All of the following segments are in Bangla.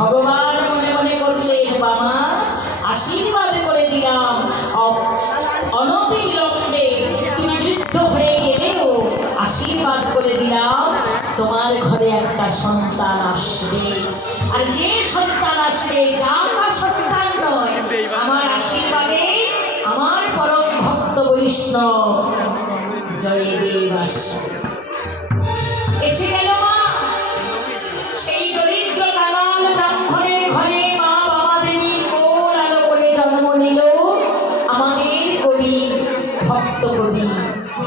ভগবান মনে মনে করলেন, বাবা, আশীর্বাদ করে দিলাম। অনতিবিলম্বে তুমি বৃদ্ধ হয়ে গেলেও আশীর্বাদ করে দিলাম, তোমার ঘরে একটা সন্তান আসবে। আর যে সন্তান আসবে আমার সন্তান নয়, আমার আশীর্বাদে আমার পরম ভক্ত বৈষ্ণব জয় দেব আসবে।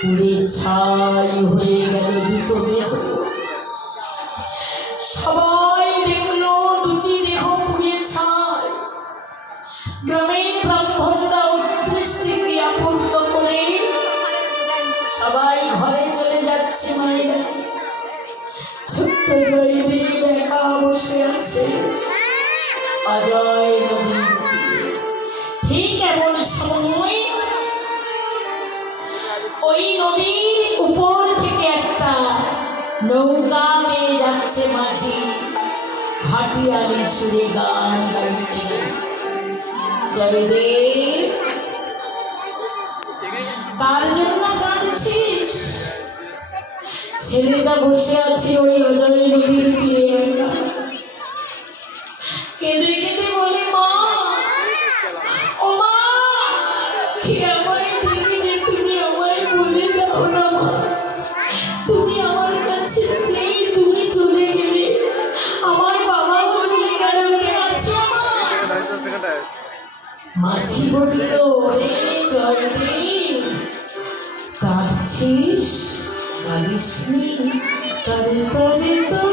পুড়ে ছাই হয়ে গেল দুটো সবাই দেখল দুটি দেহ পুড়ে ছাই। গ্রামের ব্রাহ্মণরা উদ্দৃষ্টি ক্রিয়াপূর্ণ করে। সবাই ঘরে চলে যাচ্ছে মায়েরা। ছোট্ট জয়দেব একা বসে আছে। অজয় ঠিক এমন সময় ওই নদীর উপর থেকে একটা নৌকা নিয়ে যাচ্ছে মাঝি। হাটিয়ালি সুরে গান গাইতে। জয়দেব, কার জন্য কাঁদছিস? ছেলেটা বসে আছে ওই অজয় মাঝি বলল রে জয়দেব কাঁদছিস? কাঁদিসনি তরে তরে তো